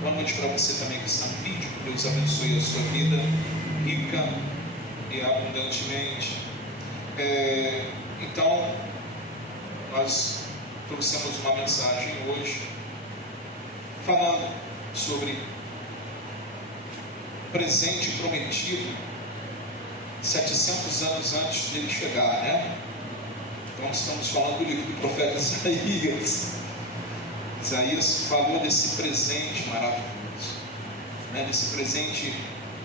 Boa noite para você também que está no vídeo. Que Deus abençoe a sua vida rica e abundantemente. Então, nós trouxemos uma mensagem hoje falando sobre presente prometido 700 anos antes de ele chegar, né? Então estamos falando do livro do profeta Isaías. Isaías falou desse presente maravilhoso, né? Desse presente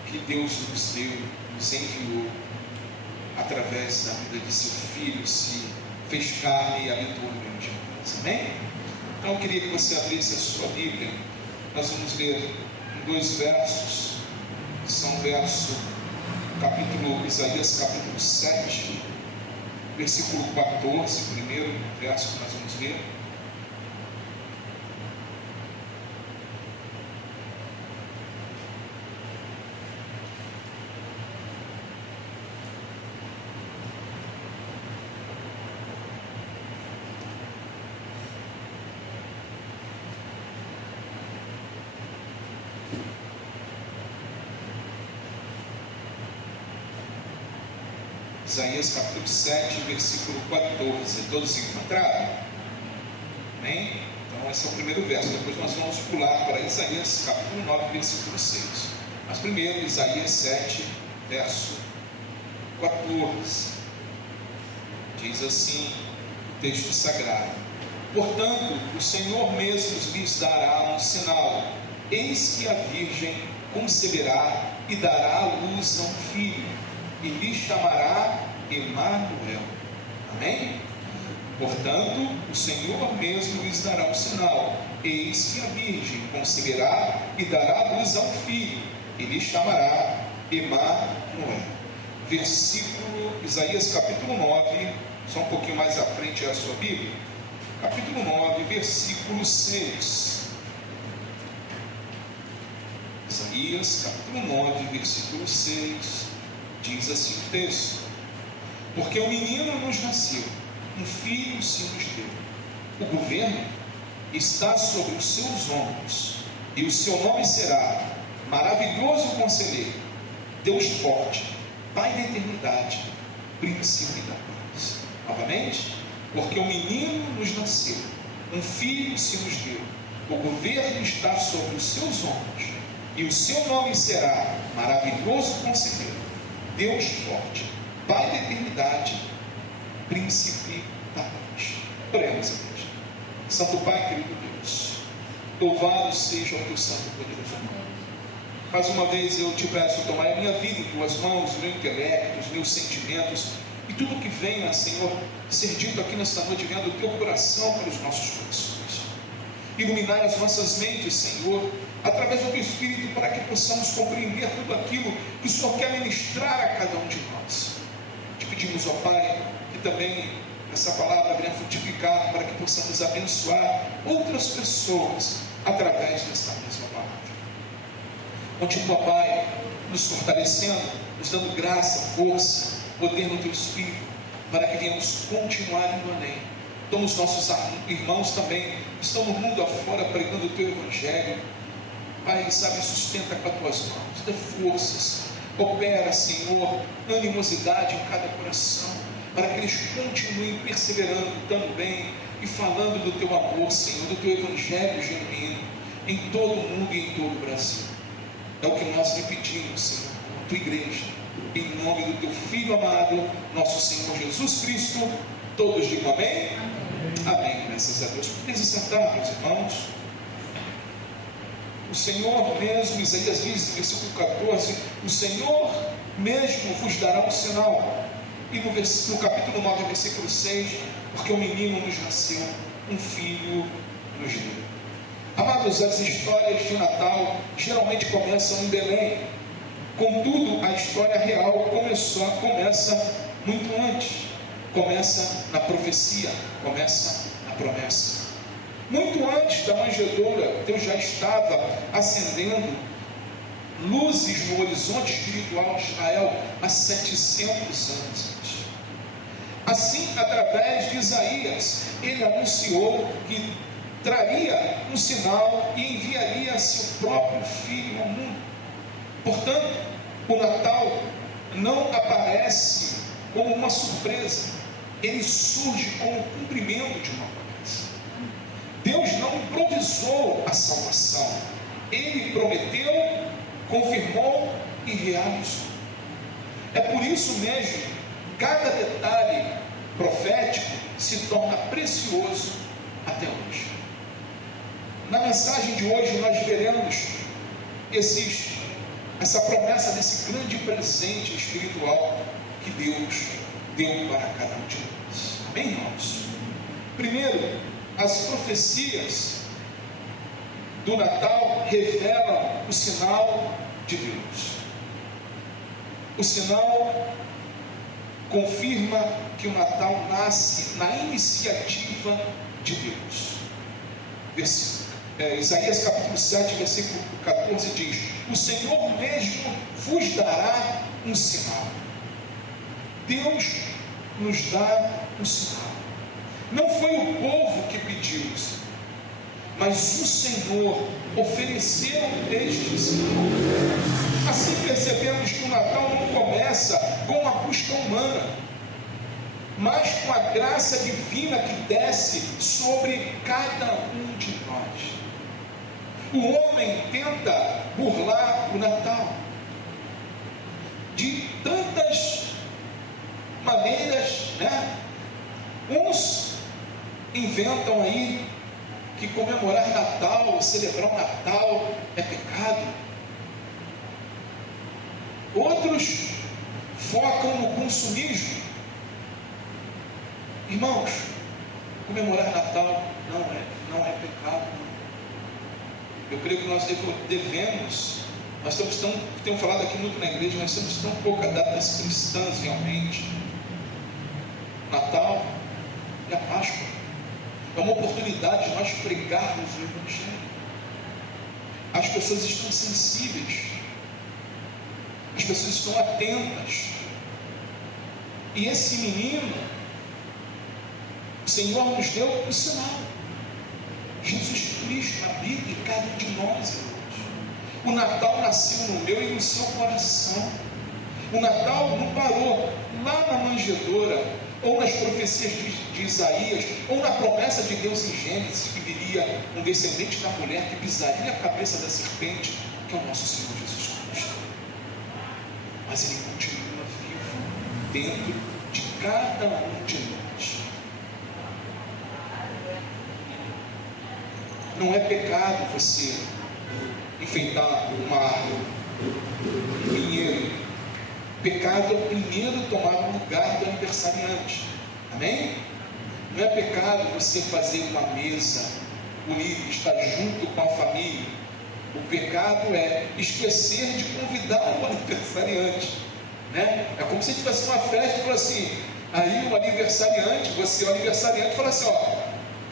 que Deus nos deu, nos enviou através da vida de seu filho, se fez carne e habitou no meio de nós. Amém? Então eu queria que você abrisse a sua Bíblia. Nós vamos ler em 2 versos, que são Isaías capítulo 7, versículo 14, primeiro verso que nós vamos ler. Isaías capítulo 7, versículo 14. Todos encontraram? Amém? Então esse é o primeiro verso. Depois nós vamos pular para Isaías capítulo 9, versículo 6. Mas primeiro, Isaías 7, verso 14. Diz assim o texto sagrado: portanto, o Senhor mesmo lhes dará um sinal. Eis que a virgem conceberá e dará à luz a um filho, e lhe chamará Emanuel. Amém? Portanto, o Senhor mesmo lhes dará um sinal. Eis que a virgem conceberá e dará à luz a um filho, e lhe chamará Emanuel. Versículo, Isaías capítulo 9, só um pouquinho mais à frente é a sua Bíblia. Capítulo 9, versículo 6. Isaías capítulo 9, versículo 6. Diz assim o texto: porque um menino nos nasceu, um filho se nos deu. O governo está sobre os seus ombros, e o seu nome será Maravilhoso Conselheiro, Deus Forte, Pai da Eternidade, Príncipe da Paz. Novamente: porque um menino nos nasceu, um filho se nos deu. O governo está sobre os seus ombros, e o seu nome será Maravilhoso Conselheiro, Deus Forte, Pai da Eternidade, Príncipe da Paz. Oremos, igreja. Santo Pai, querido Deus, louvado seja o teu santo e poderoso nome. Mais uma vez eu te peço, tomar a minha vida em tuas mãos, o meu intelecto, os meus sentimentos e tudo que venha, Senhor, ser dito aqui nesta noite, venha do teu coração para os nossos corações. Iluminar as nossas mentes, Senhor, através do teu Espírito, para que possamos compreender tudo aquilo que o Senhor quer ministrar a cada um de nós. Te pedimos, ó Pai, que também essa palavra venha frutificar, para que possamos abençoar outras pessoas através desta mesma palavra. Continua, Pai, nos fortalecendo, nos dando graça, força, poder no teu Espírito, para que venhamos continuar indo além. Então os nossos irmãos também estão no mundo afora pregando o teu Evangelho. Pai, sabe, sustenta com as tuas mãos, dê forças, opera, Senhor, animosidade em cada coração, para que eles continuem perseverando também e falando do teu amor, Senhor, do teu Evangelho genuíno, em todo o mundo e em todo o Brasil. É o que nós lhe pedimos, Senhor, a tua igreja, em nome do teu Filho amado, nosso Senhor Jesus Cristo. Todos digam amém? Amém, graças a Deus. Podem se sentar, meus irmãos. O Senhor mesmo, Isaías diz, versículo 14, o Senhor mesmo vos dará um sinal. E no capítulo 9, versículo 6, porque um menino nos nasceu, um filho nos deu. Amados, as histórias de Natal geralmente começam em Belém. Contudo, a história real começa muito antes. Começa na profecia, começa na promessa. Muito antes da manjedoura, Deus já estava acendendo luzes no horizonte espiritual de Israel há 700 anos antes. Assim, através de Isaías, ele anunciou que traria um sinal e enviaria seu próprio Filho ao mundo. Portanto, o Natal não aparece como uma surpresa, ele surge como o cumprimento de uma promessa. Deus não improvisou a salvação, ele prometeu, confirmou e realizou. É por isso mesmo, cada detalhe profético se torna precioso até hoje. Na mensagem de hoje nós veremos essa promessa desse grande presente espiritual que Deus deu para cada um de nós. Amém, irmãos? Primeiro, as profecias do Natal revelam o sinal de Deus. O sinal confirma que o Natal nasce na iniciativa de Deus. Isaías capítulo 7, versículo 14 diz: o Senhor mesmo vos dará um sinal. Deus nos dá um sinal. Não foi o povo que pediu isso, mas o Senhor ofereceu este sinal. Assim percebemos que o Natal não começa com a busca humana, mas com a graça divina que desce sobre cada um de nós. O homem tenta burlar o Natal de tantas maneiras, né? Uns inventam aí que comemorar Natal, celebrar o Natal é pecado. Outros focam no consumismo. Irmãos, comemorar Natal não é pecado. Eu creio que nós devemos, nós temos falado aqui muito na igreja, nós temos tão poucas datas cristãs realmente. Natal e a Páscoa é uma oportunidade de nós pregarmos o Evangelho. As pessoas estão sensíveis, as pessoas estão atentas, e esse menino, o Senhor nos deu um sinal. Jesus Cristo habita em cada um de nós, irmãos. O Natal nasceu no meu e no seu coração. O Natal não parou lá na manjedoura, ou nas profecias de Isaías, ou na promessa de Deus em Gênesis, que viria um descendente da mulher que pisaria a cabeça da serpente, que é o nosso Senhor Jesus Cristo. Mas Ele continua vivo dentro de cada um de nós. Não é pecado você enfeitar uma árvore, um pinheiro. Pecado é primeiro tomar o lugar do aniversariante. Amém? Não é pecado você fazer uma mesa bonita, estar junto com a família. O pecado é esquecer de convidar o aniversariante, né? É como se tivesse uma festa e fala assim, aí o aniversariante, você é o aniversariante, fala assim, ó,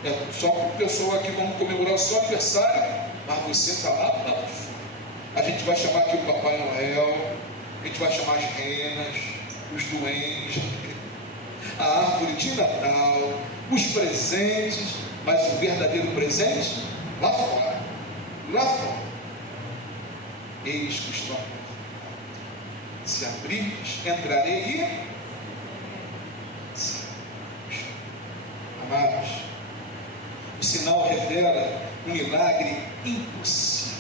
é só para o pessoal aqui, vamos comemorar o seu aniversário, mas você está lá do lado de fora. A gente vai chamar aqui o Papai Noel, a gente vai chamar as renas, os doentes, a árvore de Natal, os presentes, mas o verdadeiro presente, lá fora, lá fora. Eis que estou à porta. Se abrirdes, entrarei e... Amados, o sinal revela um milagre impossível.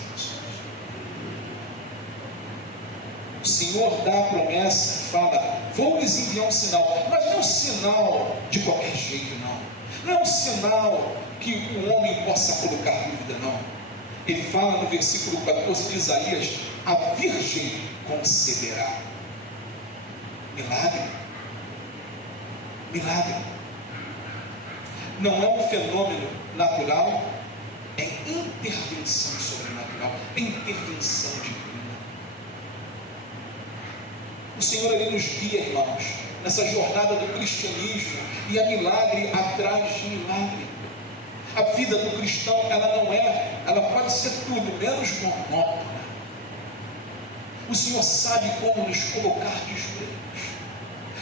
O Senhor dá a promessa e fala, vou lhes enviar um sinal, mas não é um sinal de qualquer jeito, não. Não é um sinal que o homem possa colocar dúvida, não. Ele fala no versículo 14 de Isaías, a virgem conceberá. Milagre. Milagre. Não é um fenômeno natural, é intervenção sobrenatural, é intervenção divina. O Senhor ele nos guia, irmãos, nessa jornada do cristianismo, e há milagre atrás de milagre. A vida do cristão, ela pode ser tudo menos monótona. O Senhor sabe como nos colocar de joelhos.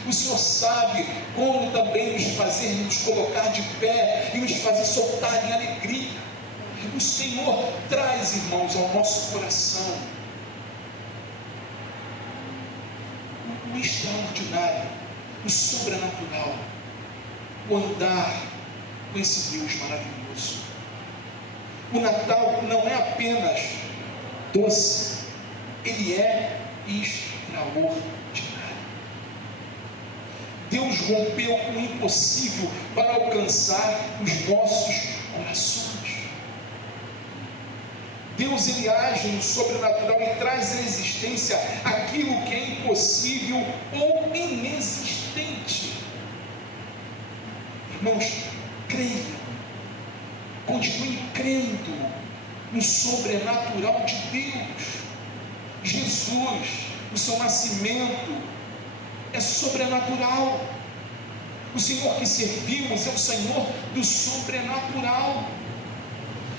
O Senhor sabe como também nos fazer nos colocar de pé e nos fazer soltar em alegria. O Senhor traz, irmãos, ao nosso coração o extraordinário, o sobrenatural, o andar com esse Deus maravilhoso. O Natal não é apenas doce, ele é extraordinário. Deus rompeu o impossível para alcançar os nossos corações. Deus, ele age no sobrenatural e traz à existência aquilo que é impossível ou inexistente. Irmãos, creiam, continue crendo no sobrenatural de Deus. Jesus, o seu nascimento é sobrenatural. O Senhor que servimos é o Senhor do sobrenatural.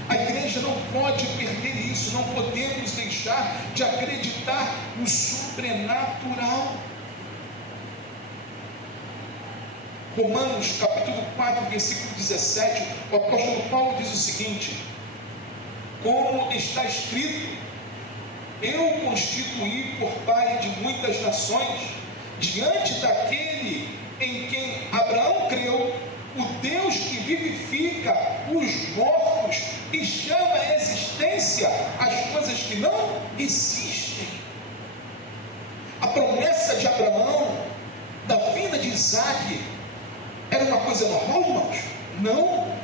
A igreja não pode perder isso, não podemos deixar de acreditar no sobrenatural. Romanos capítulo 4, versículo 17, o apóstolo Paulo diz o seguinte: como está escrito, eu constituí por pai de muitas nações, diante daquele em quem Abraão creu, o Deus que vivifica os mortos e chama à existência as coisas que não existem. A promessa de Abraão, da vinda de Isaac, era uma coisa normal, irmãos? Não,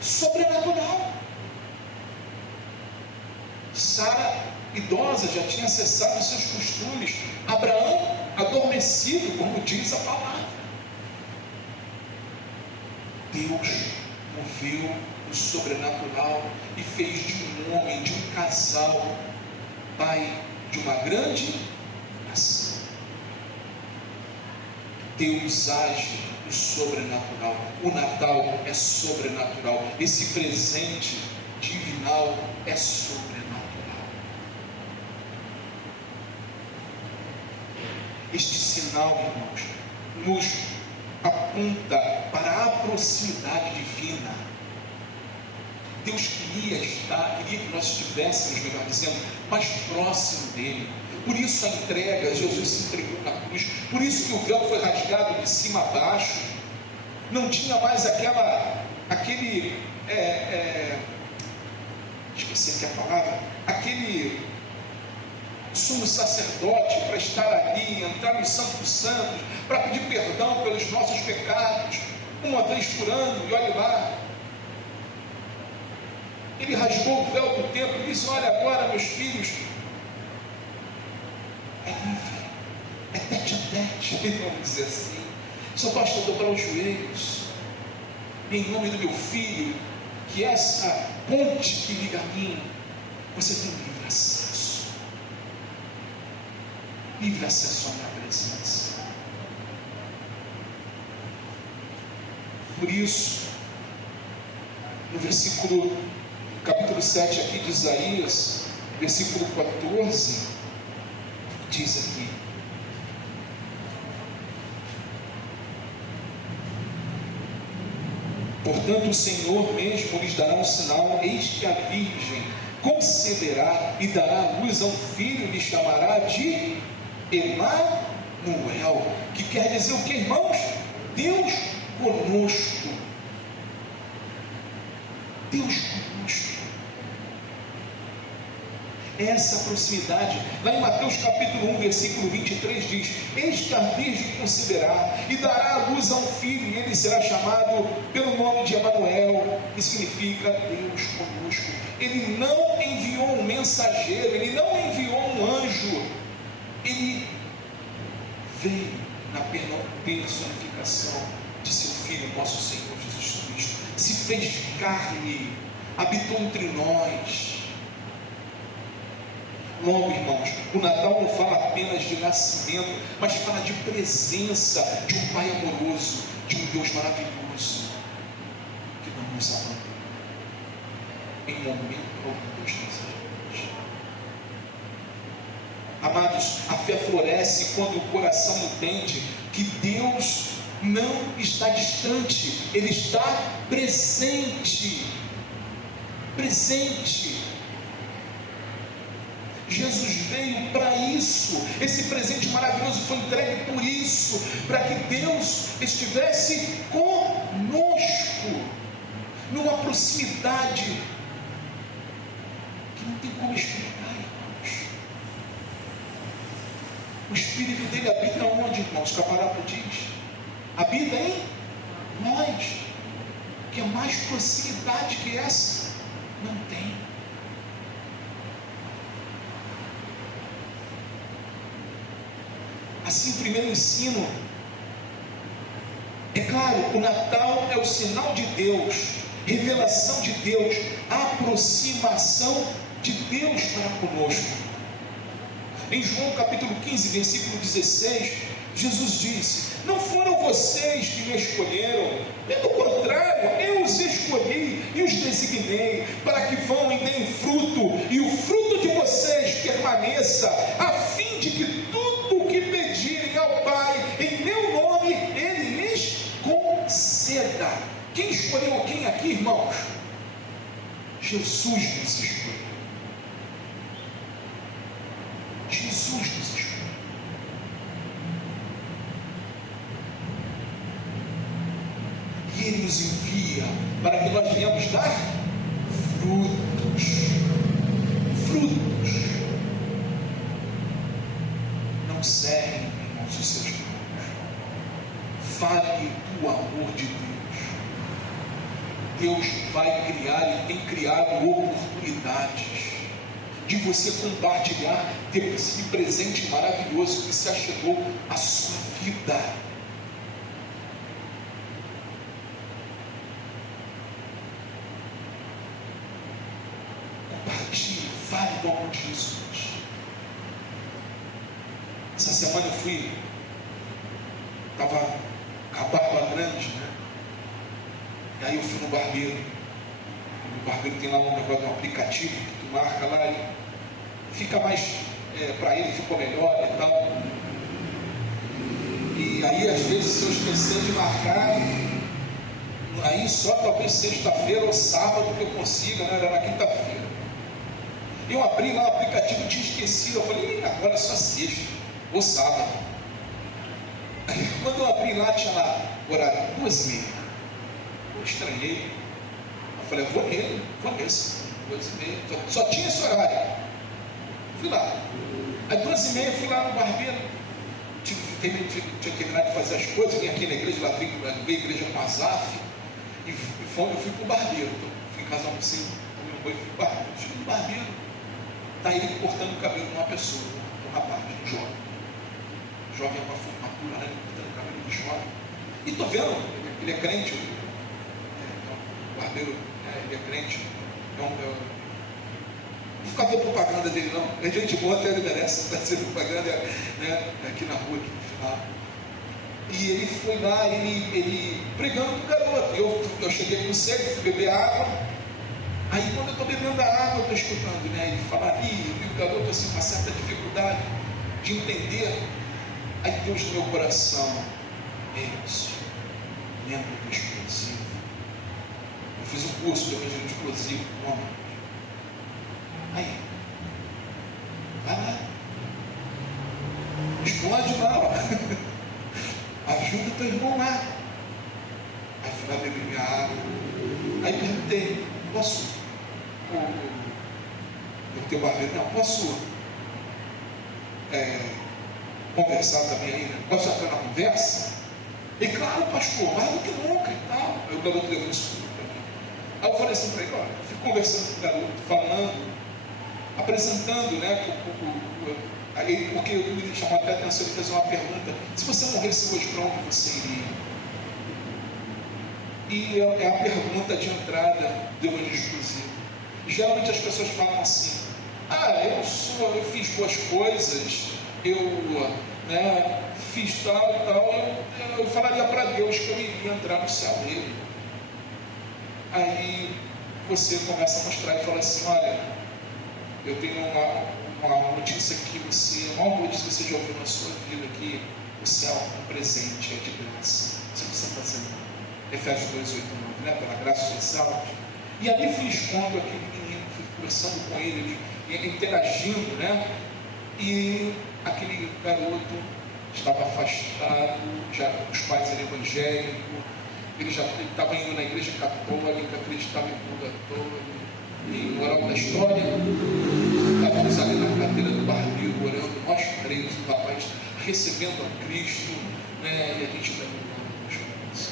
sobrenatural. Sara, idosa, já tinha cessado os seus costumes. Abraão, adormecido, como diz a palavra. Deus moveu o sobrenatural e fez de um homem, de um casal, pai de uma grande nação. Deus age no sobrenatural. O Natal é sobrenatural. Esse presente divinal é sobrenatural. Este sinal, irmãos, nos aponta para a proximidade divina. Deus queria que nós estivéssemos, melhor dizendo, mais próximo dele. Por isso a entrega, Jesus se entregou na cruz. Por isso que o véu foi rasgado de cima a baixo. Não tinha mais esqueci aqui a palavra, aquele sumo sacerdote para estar ali, entrar no Santo dos Santos, para pedir perdão pelos nossos pecados, uma vez por ano, e olhe lá. Ele rasgou o véu do templo e disse: olha agora, meus filhos, é livre, é tete a tete, vamos dizer assim. Só basta dobrar os joelhos, em nome do meu filho, que essa ponte que liga a mim, você tem livre acesso. Livre acesso à minha presença. Por isso, no capítulo 7 aqui de Isaías, versículo 14, diz aqui: portanto o Senhor mesmo lhes dará um sinal, eis que a virgem conceberá e dará à luz a um filho, e lhe chamará de Emanuel, que quer dizer o que, irmãos? Deus conosco. Deus conosco. Essa proximidade, lá em Mateus capítulo 1, versículo 23 diz: eis que a virgem conceberá e dará à luz a um filho, e ele será chamado pelo nome de Emanuel, que significa Deus conosco. Ele não enviou um mensageiro, ele não enviou um anjo, ele veio na personificação de seu Filho, nosso Senhor Jesus Cristo, se fez carne, habitou entre nós. Logo, irmãos, o Natal não fala apenas de nascimento, mas fala de presença de um Pai amoroso, de um Deus maravilhoso, que não nos abandona em momento algum dos nossos dias. Amados, a fé floresce quando o coração entende que Deus não está distante, Ele está presente. presente. Jesus veio para isso. Esse presente maravilhoso foi entregue por isso, para que Deus estivesse conosco, numa proximidade que não tem como explicar, irmãos. O Espírito dele habita onde, irmãos? O camarada diz: habita em nós. Que é mais proximidade que essa? Não tem. Assim, o primeiro ensino, é claro, o Natal é o sinal de Deus, revelação de Deus, aproximação de Deus para conosco. Em João capítulo 15, versículo 16, Jesus disse: não foram vocês que me escolheram, pelo contrário, eu os escolhi e os designei, para que vão e deem fruto, e o fruto de vocês permaneça, a fim de que tudo o que pedirem ao Pai, em meu nome, Ele lhes conceda. Quem escolheu quem aqui, irmãos? Jesus nos escolheu. Jesus nos escolheu. E Ele nos envia para que nós venhamos dar frutos. Frutos. Não servem, irmãos, os seus planos. Fale do amor de Deus. Deus vai criar e tem criado oportunidades de você compartilhar desse presente maravilhoso que se achegou à sua vida. Compartilhe, fale do amor de Jesus. Essa semana eu estava com a barba grande, né? E aí eu fui no barbeiro. O barbeiro tem lá um negócio, um aplicativo que tu marca lá e fica mais, para ele ficou melhor e tal. E aí às vezes se eu esquecer de marcar, aí só talvez sexta-feira ou sábado que eu consiga, né? Era na quinta-feira. Eu abri lá o aplicativo e tinha esquecido. Eu falei: agora é só sexta ou sábado. Aí, quando eu abri lá, tinha lá horário 2h30. Eu estranhei. Eu falei: vou nesse 2h30. Só tinha esse horário. Fui lá. Aí 2h30 fui lá no barbeiro. Tinha terminado de fazer as coisas. Vim aqui na igreja, lá veio a igreja com Azaf. E eu fui pro barbeiro. Fui em casa, almocei, tomei um banho, fui pro barbeiro. Cheguei no barbeiro. Está ele cortando o cabelo de uma pessoa, um rapaz, um jovem. Jovem é uma formatura, né? Cortando o cabelo de jovem. E estou vendo, ele é crente. O barbeiro, ele é crente. Não vou ficar vendo propaganda dele, não. É gente boa, até ele merece fazer propaganda, né? Aqui na rua, aqui no final. E ele foi lá, ele pregando para o garoto. Eu cheguei com sede, fui beber água. Aí quando eu estou bebendo a água, eu estou escutando, né? Ele falar: eu vi o garoto assim, uma certa dificuldade de entender. Aí Deus no meu coração: isso, lembra do explosivo. Eu fiz um curso de evangelismo explosivo, homem. Aí, vai lá, explode lá, ó. Ajuda teu irmão lá. Aí fui lá beber minha água. Aí perguntei: posso? Eu tenho barbeiro, não, posso conversar também aí, né? Posso entrar na conversa? E claro, pastor, mais do que nunca e tal. Aí o garoto levou isso tudo para mim. Aí eu falei assim para ele: olha, eu fico conversando com o garoto, falando, apresentando, né? Aí, porque me chamou até a atenção, ele fez uma pergunta: se você morresse hoje, para onde você iria? E é a pergunta de entrada do evangelismo exclusivo. Geralmente as pessoas falam assim: eu fiz boas coisas, fiz tal e tal, eu falaria para Deus que eu iria entrar no céu dele. Aí você começa a mostrar e fala assim: olha, eu tenho uma notícia que uma notícia que você já ouviu na sua vida, que o céu é um presente, é de graça, você não precisa fazer nada. Efésios 2:8-9, né? Pela graça sois salvos, E ali fui expondo aquele menino, fui conversando com ele, interagindo, né? E aquele garoto estava afastado, já os pais eram evangélicos, ele estava indo na igreja católica, acreditava em purgatório, e moral da história. Estávamos ali na cadeira do barbeiro orando, nós três, o rapaz recebendo a Cristo, né? E a gente vai mudando os irmãos.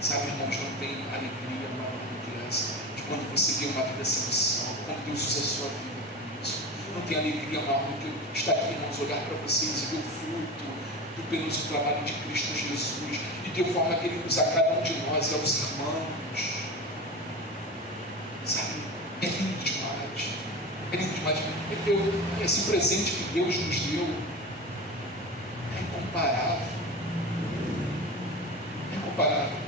Sabe, irmãos, não tem alegria maior do que essa, de quando você vê uma vida sem missão, quando Deus usa a sua vida com isso. Não tem alegria maior do que estar aqui, irmãos, olhar para vocês e ver o fruto do penoso trabalho de Cristo Jesus, e de forma que Ele usa cada um de nós e aos irmãos. Sabe, é lindo demais. É lindo demais. Esse presente que Deus nos deu é incomparável. É incomparável.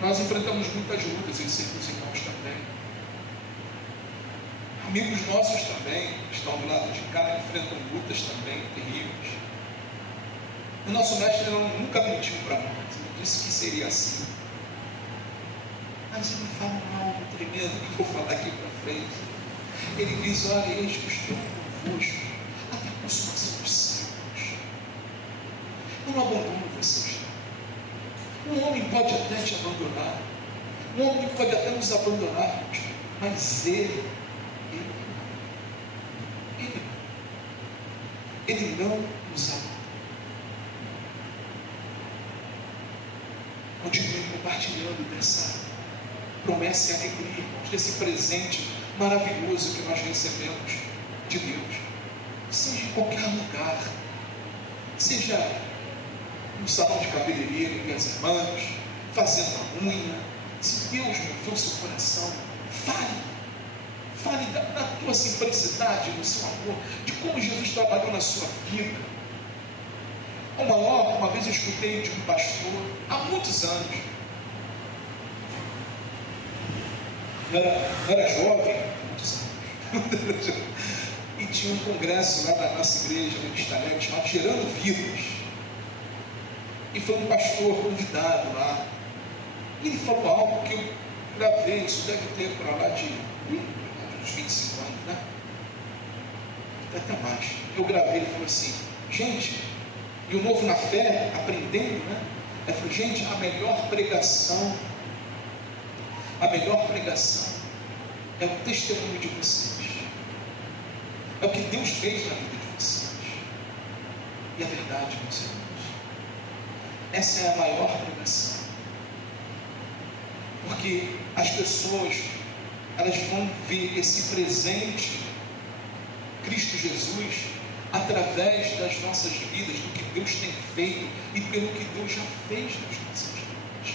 Nós enfrentamos muitas lutas, eu sei que os irmãos também. Amigos nossos também estão do lado de cá, enfrentam lutas também terríveis. O nosso mestre nunca mentiu para nós, ele disse que seria assim. Mas ele fala algo tremendo que eu vou falar aqui para frente. Ele diz: olha, eis que estou convosco até a consumação dos séculos. Eu não abandono vocês. Um homem pode até te abandonar, um homem pode até nos abandonar, mas ele não nos ama. Continue compartilhando dessa promessa e alegria, irmãos, desse presente maravilhoso que nós recebemos de Deus. Seja em qualquer lugar, seja no salão de cabeleireiro com as irmãs, fazendo a unha. Se Deus moveu o seu coração, fale da tua simplicidade, do seu amor, de como Jesus trabalhou na sua vida. Uma vez eu escutei de um pastor, há muitos anos, eu era jovem, muitos anos, e tinha um congresso lá na nossa igreja, no Instagram, chamado Gerando Vidas. E foi um pastor convidado lá. E ele falou algo que eu gravei, isso deve ter para lá de uns 25 anos, né? Até mais. Eu gravei, ele falou assim: gente, e o novo na fé, aprendendo, né? Ele falou: gente, a melhor pregação é o testemunho de vocês. É o que Deus fez na vida de vocês. E a verdade, meus irmãos, essa é a maior pregação. Porque as pessoas, elas vão ver esse presente, Cristo Jesus, através das nossas vidas, do que Deus tem feito e pelo que Deus já fez nas nossas vidas.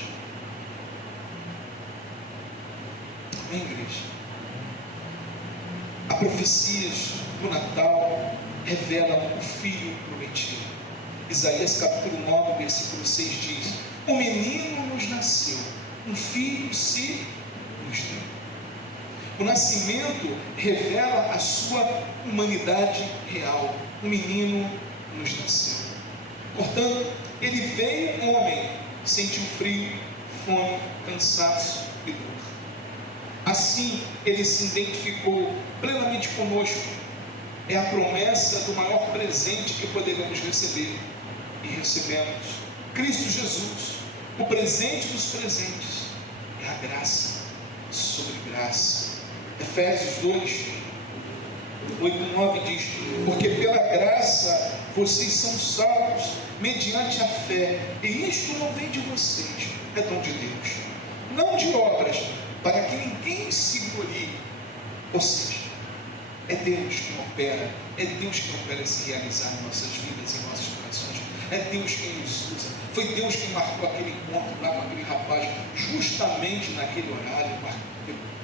Amém, igreja? A profecia do Natal revela o Filho prometido. Isaías capítulo 9, versículo 6 diz: um menino nos nasceu, um filho se nos deu. O nascimento revela a sua humanidade real. Um menino nos nasceu. Portanto, ele veio homem, sentiu frio, fome, cansaço e dor. Assim, ele se identificou plenamente conosco. É a promessa do maior presente que poderemos receber. E recebemos Cristo Jesus, o presente dos presentes. É a graça sobre graça. Efésios 2, 8 e 9 diz: porque pela graça vocês são salvos mediante a fé, e isto não vem de vocês, é dom de Deus, não de obras, para que ninguém se glorie. Ou seja, é Deus que opera, se realizar em nossas vidas, em nossos corações. É Deus quem nos usa. Foi Deus quem marcou aquele encontro lá com aquele rapaz, justamente naquele horário.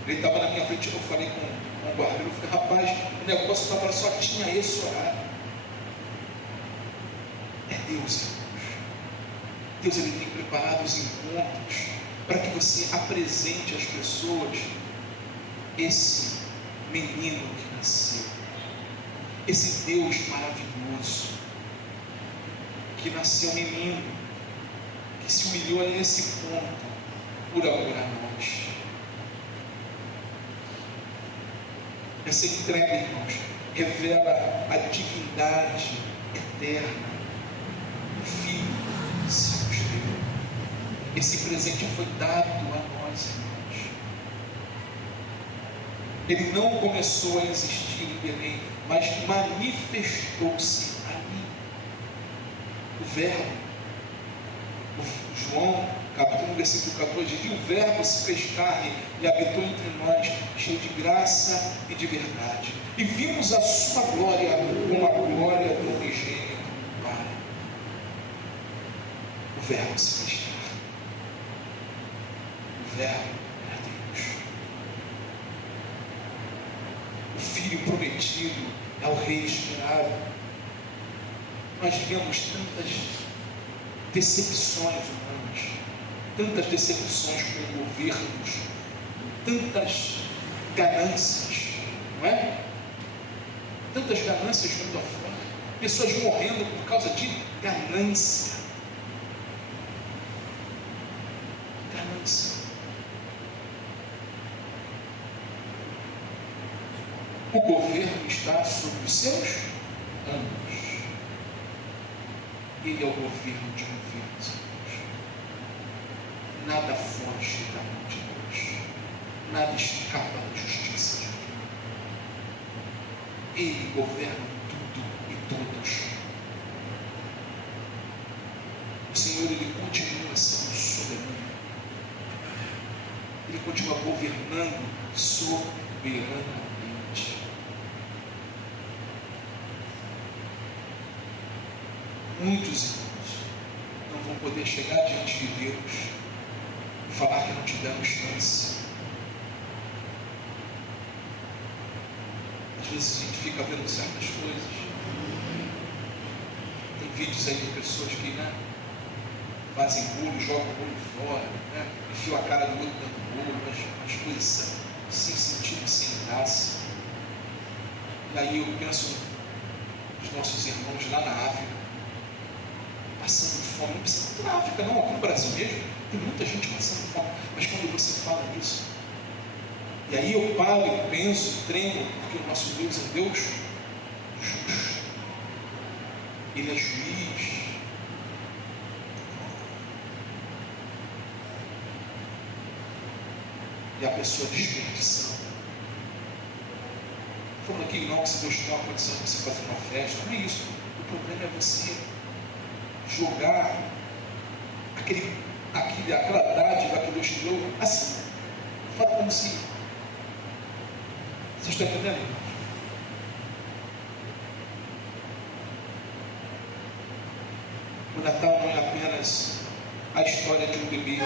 Ele estava na minha frente, eu falei com o guarda, eu falei: rapaz, o negócio estava, só tinha esse horário. É Deus, irmãos. Deus, ele tem preparado os encontros para que você apresente às pessoas esse menino que nasceu, esse Deus maravilhoso, que nasceu menino, que se humilhou nesse ponto, por amor a nós. Essa entrega, irmãos, revela a divindade eterna do Filho que se nos deu. Esse presente foi dado a nós, irmãos. Ele não começou a existir em Belém, mas manifestou-se ali. O Verbo, João, capítulo 1, versículo 14, diz: e o Verbo se fez carne e habitou entre nós, cheio de graça e de verdade. E vimos a sua glória como a glória do unigênito do Pai. O Verbo se fez carne. O Verbo era Deus. O Filho prometido é o Rei esperado. Nós vemos tantas decepções humanas, tantas decepções com governos, tantas ganâncias, não é? Tantas ganâncias mundo afora, pessoas morrendo por causa de ganância. Ganância. O governo está sobre os seus ombros. Ele é o governo de governos, irmãos. Nada foge da mão de Deus. Nada escapa da justiça de Deus. Ele governa tudo e todos. O Senhor, Ele continua sendo soberano. Ele continua governando soberanamente. Muitos irmãos não vão poder chegar diante de Deus e falar que não te damos chance. Às vezes a gente fica vendo certas coisas. Tem vídeos aí de pessoas que, né, fazem bolo, jogam o bolo fora, né, enfiam a cara do outro dentro do bolo, umas coisas sem sentido, sem graça. E aí eu penso nos nossos irmãos lá na África, passando fome. Não precisa ir na África não, aqui no Brasil mesmo tem muita gente passando fome. Mas quando você fala isso, e aí eu paro e penso, tremo, porque o nosso Deus é um Deus justo. Ele é juiz. E a pessoa desperdiçando. Falando aqui não, que se Deus tem uma condição de você fazer uma festa, não é isso. O problema é você jogar aquela dádiva que Deus te deu assim, fala como se. Vocês estão entendendo? O Natal não é apenas a história de um bebê,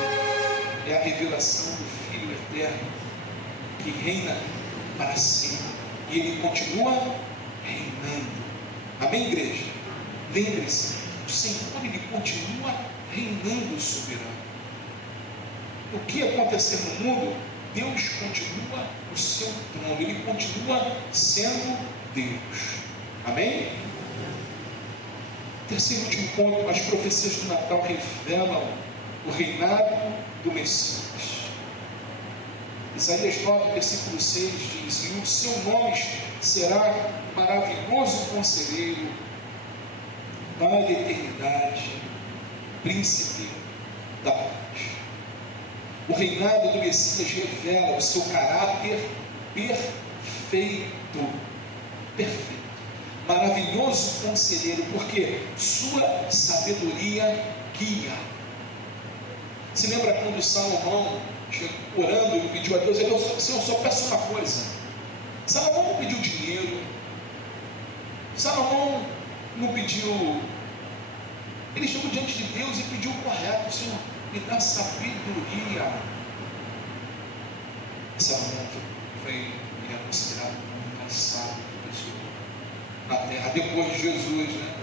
é a revelação do Filho eterno que reina para sempre, e Ele continua reinando. Amém, igreja? Lembre-se, o Senhor, Ele continua reinando soberano. O que acontecer no mundo, Deus continua no seu trono, Ele continua sendo Deus. Amém? Terceiro e último ponto: as profecias do Natal revelam o reinado do Messias. Isaías 9, versículo 6 diz: e o seu nome será maravilhoso conselheiro, Pai da eternidade, príncipe da paz. O reinado do Messias revela o seu caráter perfeito. Perfeito. Maravilhoso conselheiro, porque sua sabedoria guia. Se lembra quando Salomão, orando, ele pediu a Deus: ele disse: Senhor, eu só peço uma coisa. Salomão não pediu dinheiro, Salomão não pediu. Ele chegou diante de Deus e pediu o correto: Senhor, me dá sabedoria. Salomão foi considerado um mais sábio na terra, depois de Jesus, né?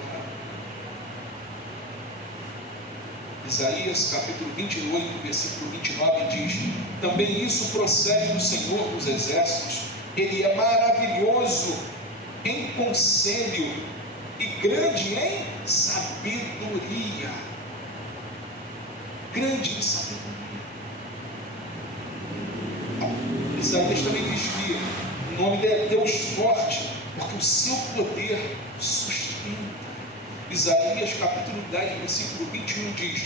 Isaías capítulo 28, versículo 29 diz: também isso procede do Senhor dos exércitos, Ele é maravilhoso em conselho e grande em sabedoria. Grande em sabedoria. Isaías também diz que o nome dele é Deus forte, porque o seu poder sustenta. Isaías capítulo 10, versículo 21 diz: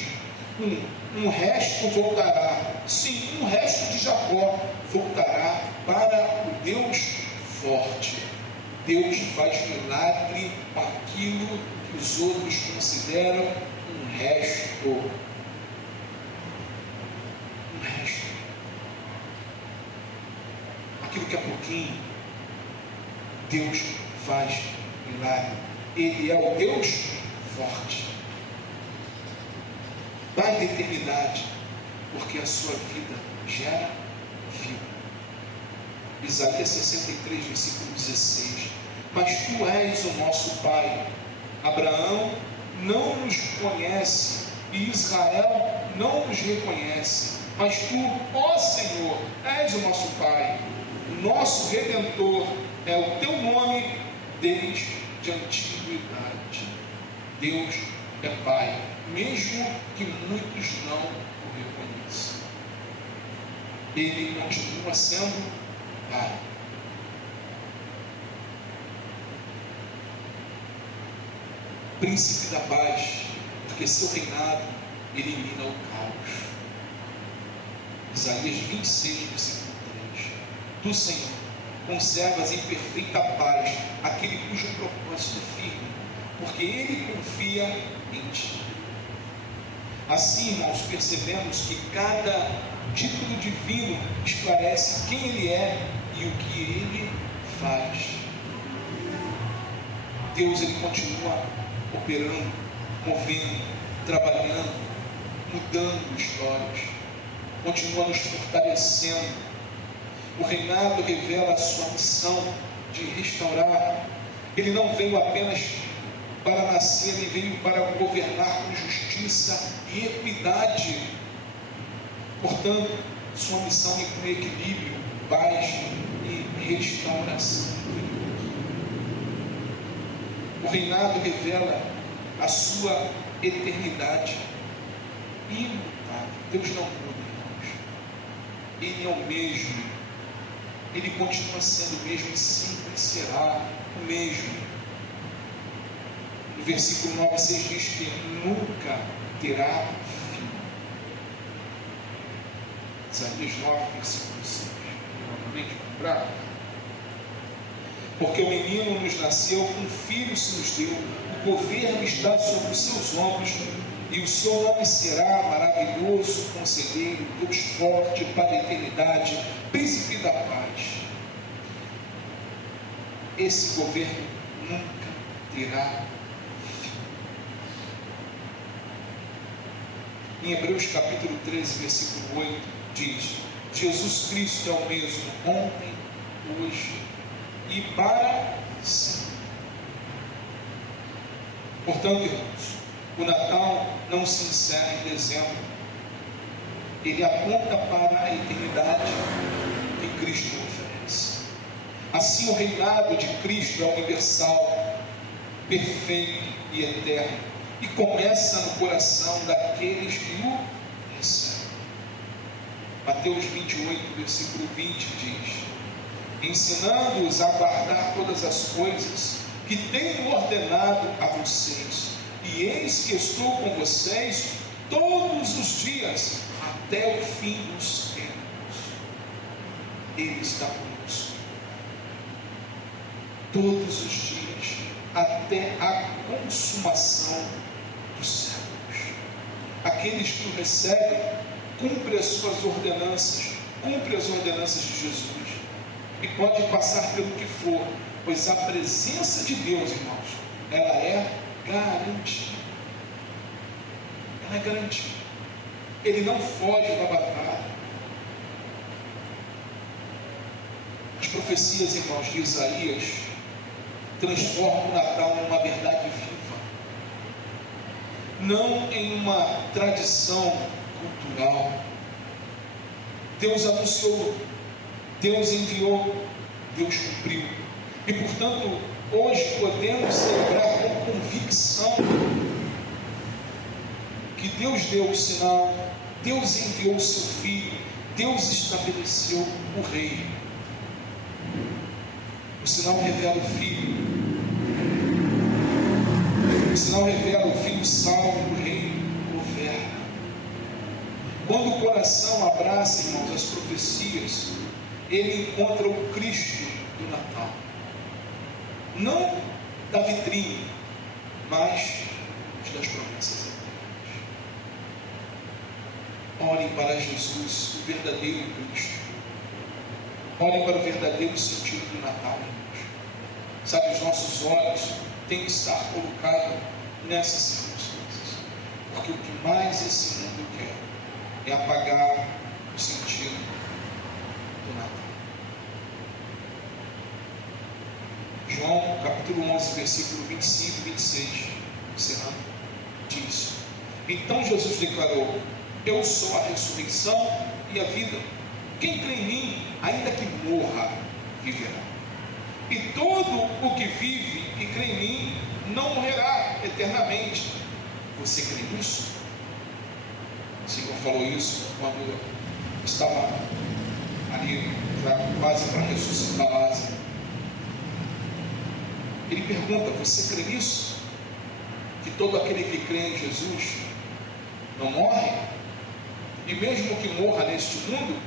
um resto voltará, sim, um resto de Jacó voltará para o Deus forte. Deus faz milagre com aquilo que os outros consideram um resto. Um resto. Aquilo que é pouquinho, Deus faz milagre. Ele é o Deus forte. Pai da eternidade, porque a sua vida gera vida. Isaías 63, versículo 16. Mas tu és o nosso Pai. Abraão não nos conhece e Israel não nos reconhece. Mas tu, ó Senhor, és o nosso Pai. Nosso Redentor é o teu nome desde a antiguidade. Deus é Pai, mesmo que muitos não o reconheçam. Ele continua sendo Pai. Príncipe da paz, porque seu reinado elimina o caos. Isaías 26, versículo 3. Tu, Senhor, conservas em perfeita paz aquele cujo propósito é firme, porque ele confia em ti. Assim, irmãos, percebemos que cada título divino esclarece quem ele é e o que ele faz. Deus, ele continua operando, movendo, trabalhando, mudando histórias, continua nos fortalecendo. O reinado revela a sua missão de restaurar. Ele não veio apenas para nascer, ele veio para governar com justiça e equidade. Portanto, sua missão inclui equilíbrio, paz e restauração. O reinado revela a sua eternidade imutável. Deus não muda, irmãos. Ele é o mesmo. Ele continua sendo o mesmo e sempre será o mesmo. No versículo 9, 6 diz que nunca terá fim. Isaías 9, versículo 6. Novamente, para porque o menino nos nasceu, um filho se nos deu, o governo está sobre os seus ombros, e o seu nome será maravilhoso, conselheiro, Deus forte, para a eternidade, príncipe da paz. Esse governo nunca terá fim. Em Hebreus capítulo 13, versículo 8, diz: Jesus Cristo é o mesmo ontem, hoje e para sempre. Portanto, irmãos, o Natal não se encerra em dezembro. Ele aponta para a eternidade que Cristo oferece. Assim, o reinado de Cristo é universal, perfeito e eterno, e começa no coração daqueles que o recebem. Mateus 28, versículo 20 diz: ensinando-os a guardar todas as coisas que tenho ordenado a vocês, e eis que estou com vocês todos os dias até o fim dos tempos. Ele está conosco todos os dias até a consumação dos séculos. Aqueles que o recebem cumprem as suas ordenanças, cumprem as ordenanças de Jesus. E pode passar pelo que for, pois a presença de Deus, irmãos, ela é garantida. Ela é garantida. Ele não foge da batalha. As profecias, irmãos, de Isaías transformam o Natal numa verdade viva, não em uma tradição cultural. Deus anunciou, Deus enviou, Deus cumpriu. E, portanto, hoje podemos celebrar com convicção que Deus deu o sinal, Deus enviou o seu Filho, Deus estabeleceu o rei. O sinal revela o Filho. O sinal revela o Filho salvo, o rei governa. Quando o coração abraça, irmãos, as profecias, ele encontra o Cristo do Natal. Não da vitrine, mas das promessas eternas. Olhem para Jesus, o verdadeiro Cristo. Olhem para o verdadeiro sentido do Natal, irmãos. Sabe, os nossos olhos têm que estar colocados nessas circunstâncias. Porque o que mais esse mundo quer é apagar o sentido do Natal. João, capítulo 11, versículo 25 e 26, encerrando, diz: então Jesus declarou: eu sou a ressurreição e a vida. Quem crê em mim, ainda que morra, viverá. E todo o que vive e crê em mim não morrerá eternamente. Você crê nisso? O Senhor falou isso quando estava ali, já quase para ressuscitar Lázaro. Ele pergunta: você crê nisso? Que todo aquele que crê em Jesus não morre? E mesmo que morra neste mundo,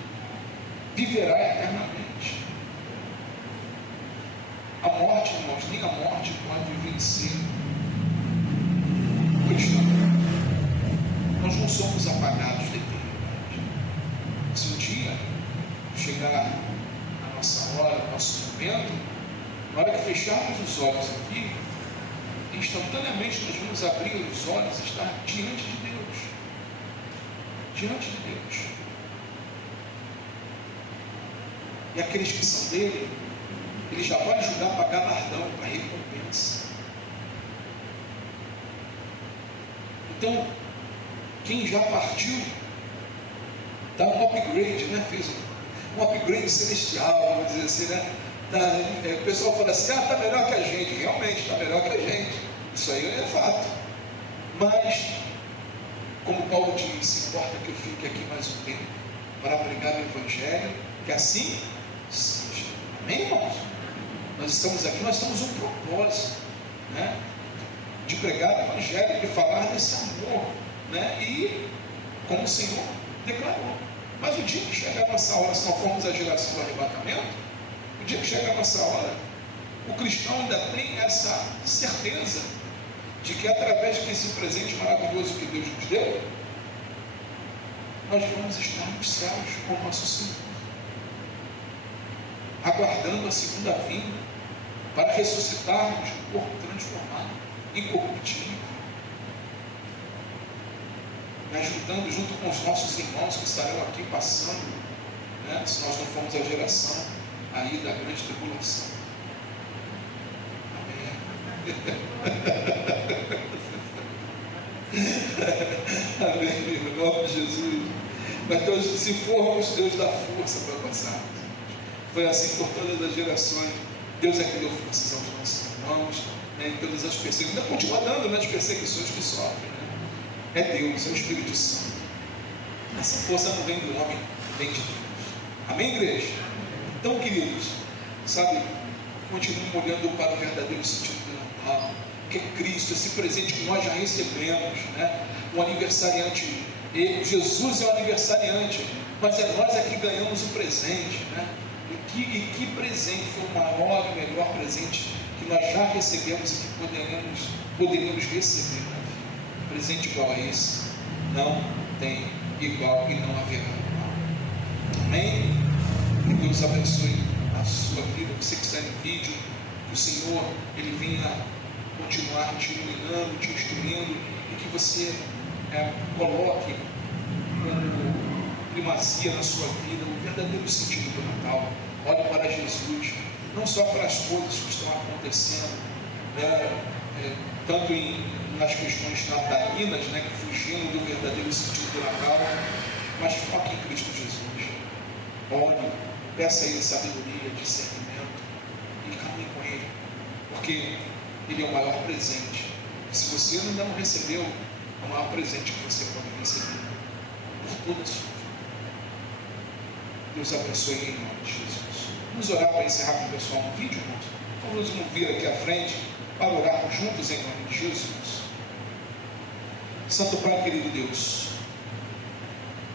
viverá eternamente. A morte, irmãos, nem a morte pode vencer o cristão. Nós não somos apagados da eternidade. Se um dia chegar a nossa hora, o nosso momento, na hora que fecharmos os olhos aqui, instantaneamente nós vamos abrir os olhos e estar diante de Deus. Diante de Deus. E aqueles que são dele, ele já vai julgar para galardão, para recompensa. Então, quem já partiu, dá um upgrade, né? Fez um upgrade celestial, vamos dizer assim, né? O pessoal fala assim: está melhor que a gente. Realmente está melhor que a gente, isso aí é fato. Mas, como Paulo disse, importa que eu fique aqui mais um tempo para pregar o Evangelho, que assim seja. Amém, irmãos? Nós estamos aqui, nós temos um propósito, né? De pregar o Evangelho, de falar desse amor, né? E como o Senhor declarou. Mas o dia que chegar a nossa hora, se não formos a geração do arrebatamento, o dia que chegar a nossa hora, o cristão ainda tem essa certeza de que através desse presente maravilhoso que Deus nos deu, nós vamos estar nos céus com o nosso Senhor, aguardando a segunda vinda, para ressuscitarmos um corpo transformado, incorruptível, ajudando junto com os nossos irmãos que estarão aqui passando, né, se nós não formos a geração aí da grande tribulação. Amém. Amém, no nome de Jesus. Mas Deus, se formos, Deus dá força para passar. Foi assim por todas as gerações. Deus é que deu forças aos nossos irmãos, né, em todas as perseguições. Ainda continua dando nas perseguições que sofrem, né? É Deus, é o Espírito Santo. Essa força não vem do homem, vem de Deus. Amém, igreja? Então, queridos, sabe, continuem olhando para o verdadeiro sentido do Natal, que é Cristo, esse presente que nós já recebemos, né? Um aniversariante. Jesus é o aniversariante, mas é nós aqui que ganhamos o presente, né? E que presente foi o maior e melhor presente que nós já recebemos e que poderíamos receber na vida. Presente igual a esse não tem igual e não haverá igual. Amém? Que Deus abençoe a sua vida. Você que está no vídeo, que o Senhor ele venha continuar te iluminando, te instruindo, e que você coloque como primazia na sua vida o verdadeiro sentido do Natal. Olhe para Jesus, não só para as coisas que estão acontecendo, né, tanto nas questões natalinas, né, fugindo do verdadeiro sentido do Natal, mas foque em Cristo Jesus. Ore, peça a Ele sabedoria, discernimento e caminhe com Ele, porque Ele é o maior presente. Se você ainda não recebeu, é o maior presente que você pode receber por toda a sua vida. Deus abençoe em nome de Jesus. Vamos orar para encerrar com o pessoal no vídeo, irmãos. Vamos nos vir aqui à frente para orarmos juntos em nome de Jesus. Santo Pai, querido Deus,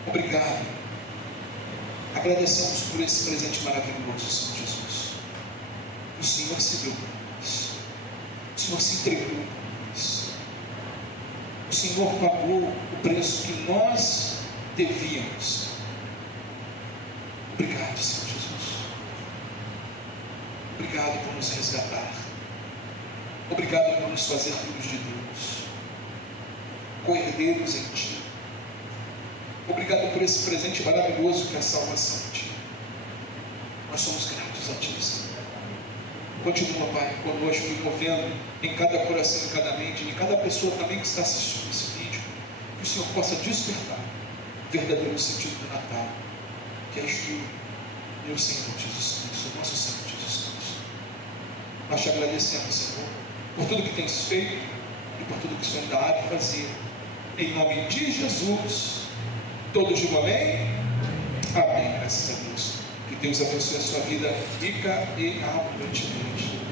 obrigado. Agradecemos por esse presente maravilhoso, Senhor Jesus. O Senhor se deu por nós. O Senhor se entregou por nós. O Senhor pagou o preço que nós devíamos. Obrigado, Senhor Jesus. Obrigado por nos resgatar. Obrigado por nos fazer filhos de Deus, co-herdeiros em Ti. Obrigado por esse presente maravilhoso que é a salvação em Ti. Nós somos gratos a Ti, Senhor. Continua, Pai, conosco e movendo em cada coração, em cada mente, em cada pessoa também que está assistindo esse vídeo. Que o Senhor possa despertar o verdadeiro sentido do Natal, que és Tu, meu Senhor Jesus Cristo, nosso Senhor Jesus Cristo. Nós te agradecemos, Senhor, por tudo que tens feito e por tudo que o Senhor ainda há de fazer. Em nome de Jesus, todos digam amém? Amém, graças a Deus. Que Deus abençoe a sua vida rica e abundantemente.